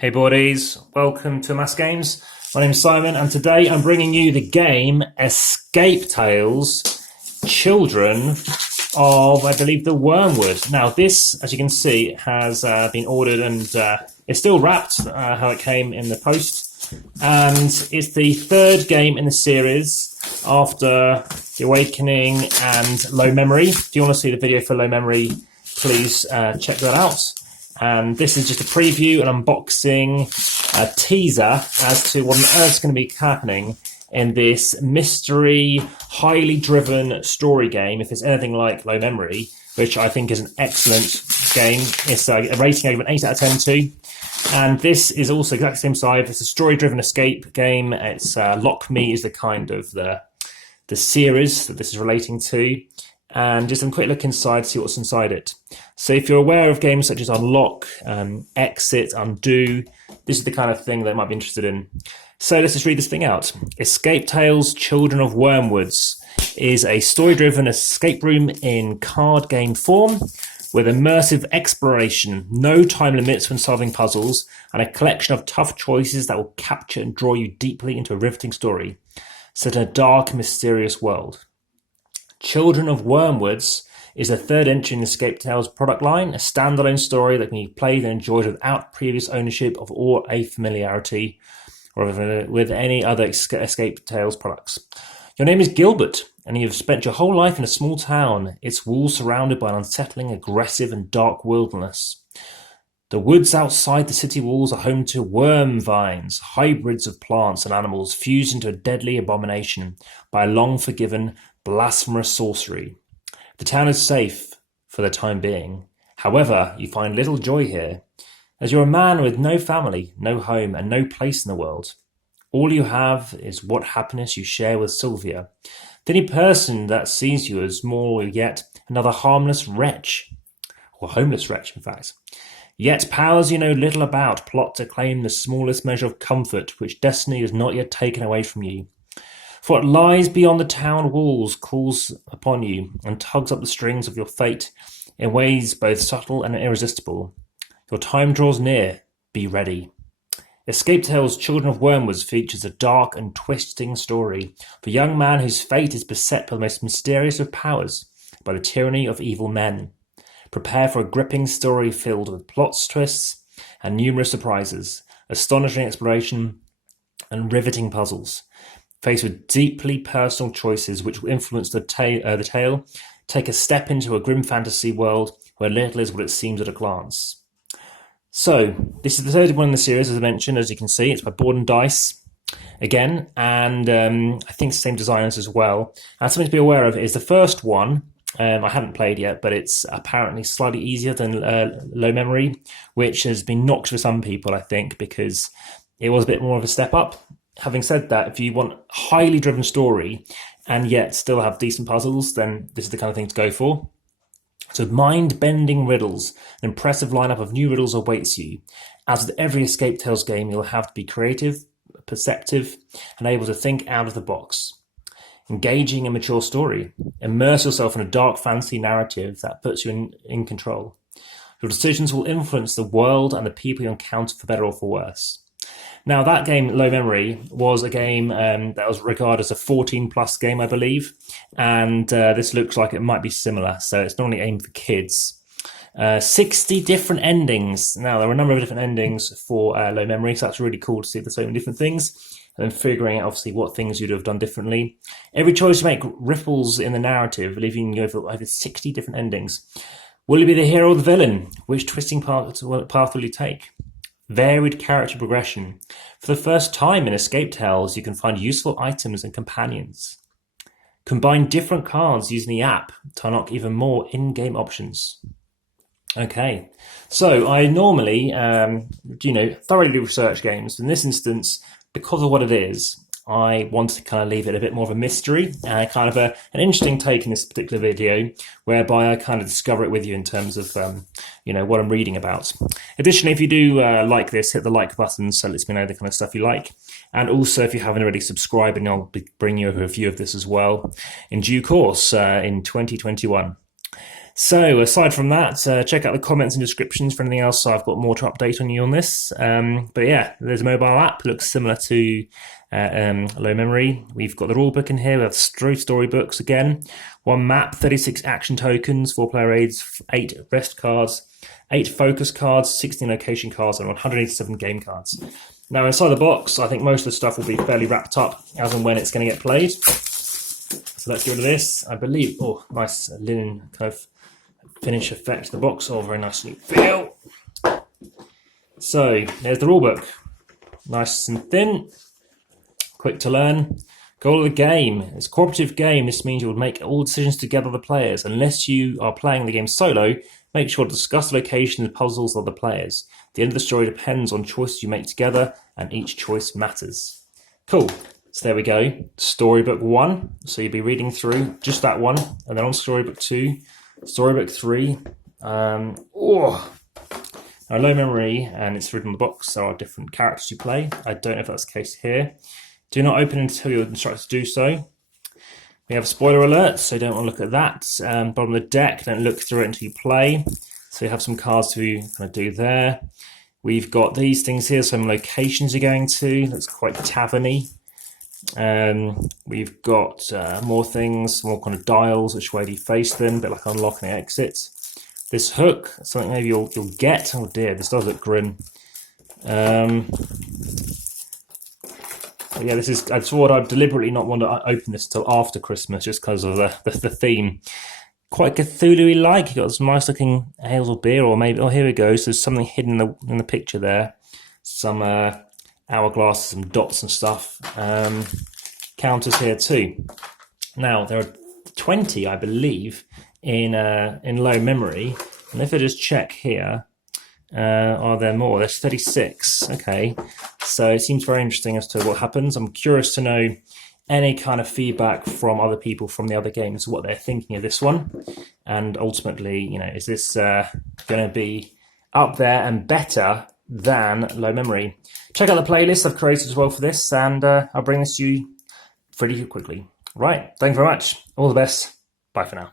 Hey boardies, welcome to AmassGames. My name is Simon and today I'm bringing you the game Escape Tales, Children of, I believe, the Wyrmwoods. Now this, as you can see, has been ordered and it's still wrapped how it came in the post. And it's the third game in the series after The Awakening and Low Memory. If you want to see the video for Low Memory, please check that out. And this is just a preview, an unboxing, a teaser as to what on earth is going to be happening in this mystery, highly driven story game, if it's anything like Low Memory, which I think is an excellent game. It's a rating of an 8 out of 10 too. And this is also exactly the same size. It's a story-driven escape game. It's Lock Me is the kind of the series that this is relating to. And just a quick look inside, see what's inside it. So if you're aware of games such as Unlock, Exit, Undo, this is the kind of thing that I might be interested in. So let's just read this thing out. Escape Tales, Children of Wyrmwoods is a story-driven escape room in card game form with immersive exploration, no time limits when solving puzzles, and a collection of tough choices that will capture and draw you deeply into a riveting story set in a dark and mysterious world. Children of Wyrmwoods is the third entry in the Escape Tales product line, a standalone story that can be played and enjoyed without previous ownership of or a familiarity or with any other Escape Tales products. Your name is Gilbert, and you've spent your whole life in a small town, its walls surrounded by an unsettling, aggressive, and dark wilderness. The woods outside the city walls are home to worm vines, hybrids of plants and animals fused into a deadly abomination by a long-forgiven, blasphemous sorcery. The town is safe for the time being. However, you find little joy here, as you're a man with no family, no home, and no place in the world. All you have is what happiness you share with Sylvia, the only person that sees you as more yet another harmless wretch, or homeless wretch, in fact. Yet powers you know little about plot to claim the smallest measure of comfort which destiny has not yet taken away from you. For what lies beyond the town walls calls upon you and tugs up the strings of your fate in ways both subtle and irresistible. Your time draws near. Be ready. Escape Tales Children of Wyrmwoods features a dark and twisting story of a young man whose fate is beset by the most mysterious of powers, by the tyranny of evil men. Prepare for a gripping story filled with plot twists and numerous surprises, astonishing exploration, and riveting puzzles. Faced with deeply personal choices which will influence the tale, take a step into a grim fantasy world where little is what it seems at a glance. So, this is the third one in the series, as I mentioned, as you can see. It's by Board and Dice, again, and I think it's the same designers as well. And something to be aware of is the first one, I haven't played yet, but it's apparently slightly easier than Low Memory, which has been knocked for some people, I think, because it was a bit more of a step up. Having said that, if you want a highly driven story and yet still have decent puzzles, then this is the kind of thing to go for. So mind-bending riddles, an impressive lineup of new riddles awaits you. As with every Escape Tales game, you'll have to be creative, perceptive, and able to think out of the box. Engaging and mature story. Immerse yourself in a dark fantasy narrative that puts you in control. Your decisions will influence the world and the people you encounter for better or for worse. Now, that game, Low Memory, was a game that was regarded as a 14-plus game, I believe, and this looks like it might be similar, so it's not only aimed for kids. 60 different endings. Now, there are a number of different endings for Low Memory, so that's really cool to see there's so many different things, and then figuring out, obviously, what things you'd have done differently. Every choice you make ripples in the narrative, leaving you over 60 different endings. Will you be the hero or the villain? Which twisting path will you take? Varied character progression. For the first time in Escape Tales, you can find useful items and companions. Combine different cards using the app to unlock even more in-game options. Okay, so I normally, thoroughly research games. In this instance, because of what it is, I wanted to kind of leave it a bit more of a mystery, kind of an interesting take in this particular video, whereby I kind of discover it with you in terms of, what I'm reading about. Additionally, if you do like this, hit the like button so it lets me know the kind of stuff you like. And also, if you haven't already subscribed, and I'll be bringing you a review of this as well in due course in 2021. So aside from that, check out the comments and descriptions for anything else. I've got more to update on you on this. But yeah, there's a mobile app. Looks similar to Low Memory. We've got the rule book in here. We have storybooks again. 1 map, 36 action tokens, 4 player aids, 8 rest cards, 8 focus cards, 16 location cards, and 187 game cards. Now inside the box, I think most of the stuff will be fairly wrapped up as and when it's going to get played. So let's get rid of this. I believe, oh, nice linen kind of finish effect. The box, oh, very nice new feel. So there's the rulebook, nice and thin, quick to learn. Goal of the game. It's a cooperative game. This means you will make all decisions together with the players. Unless you are playing the game solo, make sure to discuss the location and puzzles of the players. The end of the story depends on choices you make together, and each choice matters. Cool. So there we go. Storybook 1. So you'll be reading through just that one, and then on Storybook 2, Storybook 3. Now, Low Memory, and it's written on the box, so are different characters you play. I don't know if that's the case here. Do not open until you're instructed to do so. We have a spoiler alert, so you don't want to look at that. Bottom of the deck, don't look through it until you play. So you have some cards to kind of do there. We've got these things here, some locations you're going to. That's quite tavern-y. We've got more things, more kind of dials, which way do you face them, a bit like unlock and exit. This hook, something maybe you'll get. Oh dear, this does look grim. Yeah, this is. I thought I'd deliberately not want to open this until after Christmas, just because of the theme. Quite Cthulhu-y like. You got some nice looking ales or beer, or maybe. Oh, here we go. So there's something hidden in the picture there. Some hourglasses, some dots and stuff. Counters here too. Now there are 20, I believe, in Low Memory, and if I just check here. Are there more? There's 36. Okay, so it seems very interesting as to what happens. I'm curious to know any kind of feedback from other people from the other games, what they're thinking of this one, and ultimately, is this going to be up there and better than Low Memory? Check out the playlist I've created as well for this, and I'll bring this to you pretty quickly. Right, thanks very much. All the best. Bye for now.